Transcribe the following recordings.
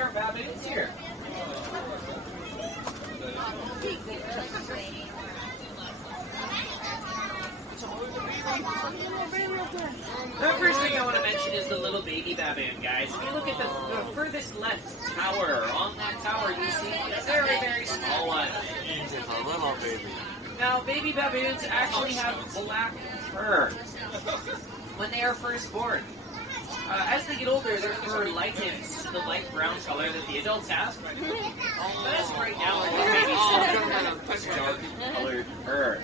our baboons here. The first thing I want to mention is the little baby baboon, guys. If you look at the furthest left tower, on that tower you see a very, very small one. It's a little baby. Now, baby baboons actually have black fur when they are first born. As they get older, their fur lightens to the light brown color that the adults have. But as of right now, the babies have dark colored fur.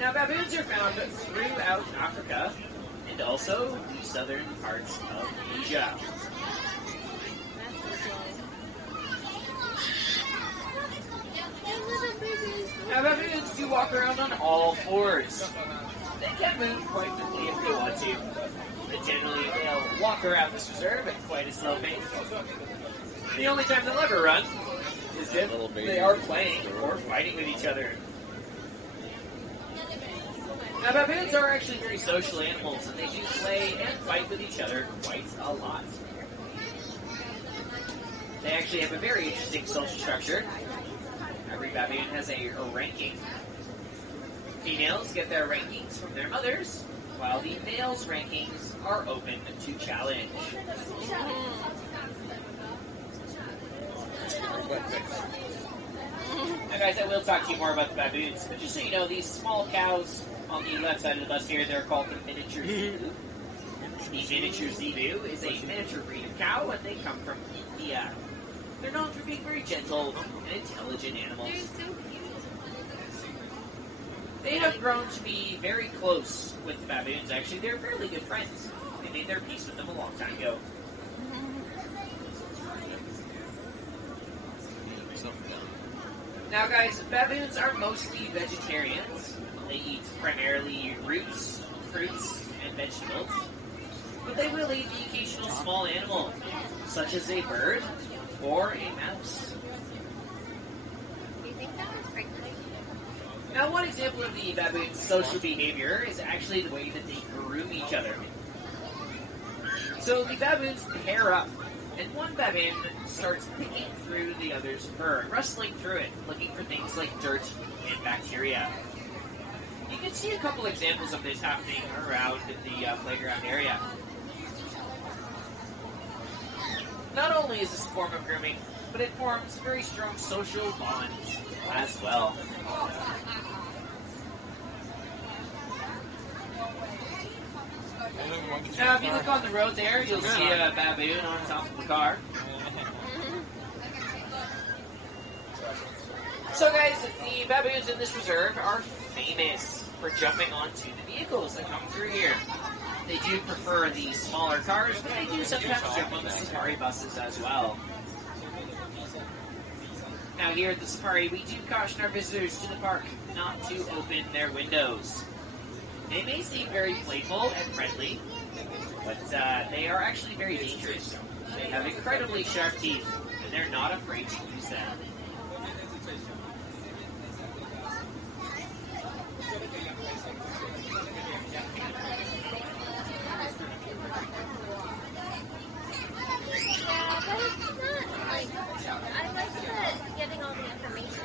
Now, baboons are found throughout Africa and also the southern parts of Asia. Now, baboons do walk around on all fours. They can move quite quickly if they want to, but generally they'll walk around this reserve at quite a slow pace. The only time they'll ever run is if they are playing or fighting with each other. Now, baboons are actually very social animals, and they do play and fight with each other quite a lot. They actually have a very interesting social structure. Every baboon has a ranking. Females get their rankings from their mothers, while the males' rankings are open to challenge. Now, guys, I will talk to you more about the baboons, but just so you know, these small cows on the left side of the bus here, they're called the miniature zebu. The miniature zebu is a miniature breed of cow, and they come from India. They're known for being very gentle and intelligent animals. They're so cute. They have grown to be very close with the baboons, actually. They're fairly good friends. They made their peace with them a long time ago. Now, guys, baboons are mostly vegetarians. They eat primarily roots, fruits, and vegetables. But they will eat the occasional small animal, such as a bird or a mouse. Do you think that was pregnant? Now, one example of the baboon's social behavior is actually the way that they groom each other. So the baboons pair up, and one baboon starts picking through the other's fur, rustling through it, looking for things like dirt and bacteria. You can see a couple examples of this happening around the playground area. Not only is this a form of grooming, but it forms very strong social bonds as well. Now, if you look on the road there, you'll see a baboon on top of the car. So, guys, the baboons in this reserve are famous for jumping onto the vehicles that come through here. They do prefer the smaller cars, but they do sometimes jump on the safari buses as well. Now, here at the safari, we do caution our visitors to the park not to open their windows. They may seem very playful and friendly, but they are actually very dangerous. They have incredibly sharp teeth, and they're not afraid to use them. I like getting all the information.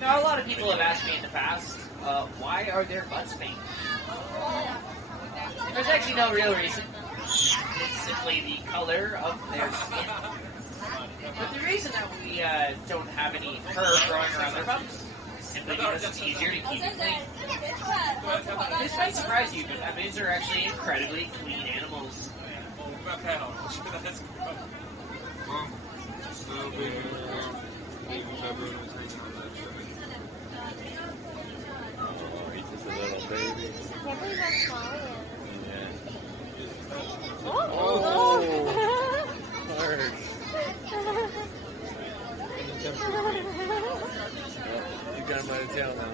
Now, a lot of people have asked me in the past, why are their butts pink? There's actually no real reason. It's simply the color of their skin. But the reason that we don't have any fur growing around their butts is simply because it's easier to keep it clean. This might surprise you, but baboons are actually incredibly clean animals. He's just a little baby. I can't believe how small he is. Yeah. Oh! Hurts. You got him by the tail now.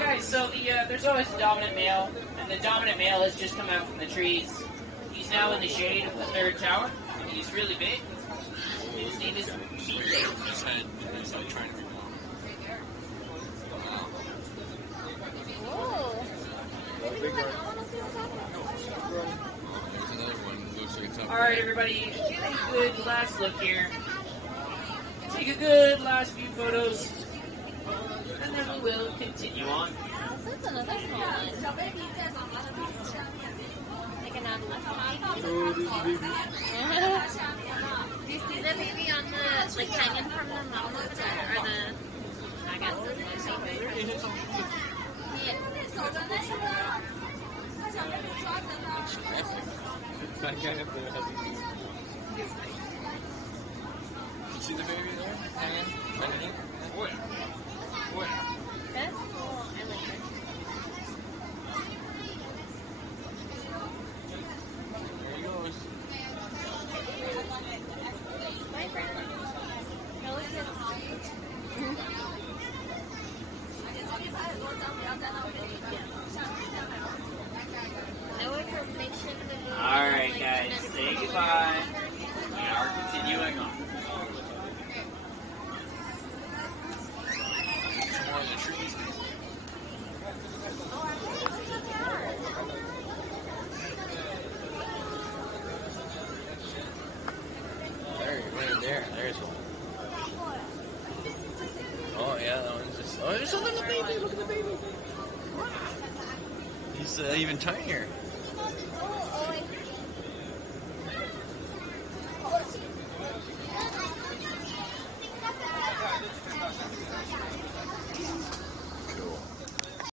guys, so there's always a dominant male, and the dominant male has just come out from the trees. He's now in the shade of the third tower, and he's really big. His name is Pete. His head is like trying to be long. Wow. Whoa. That big one. I want to see what's happening. Oh, there's another one. Looks like it's up. Alright, everybody, take a good last look here. Take a good last few photos, and then we will continue on. This is another small one. Like an adolescent. Oh, there's a baby. Do you see the baby on the, like, hanging from the mom over there? Or the, I guess it's the baby. Yeah. That guy up there has a... You see the baby there? Hanging? Underneath? Where? Where? That's cool. I like it. There he goes. My friend. That was just... No information. Alright, guys, say goodbye. We are continuing on. Some more of the trees. There, right there. There's one. Oh, yeah, that one's just... Oh, there's a little baby. Look at the baby. He's even tinier.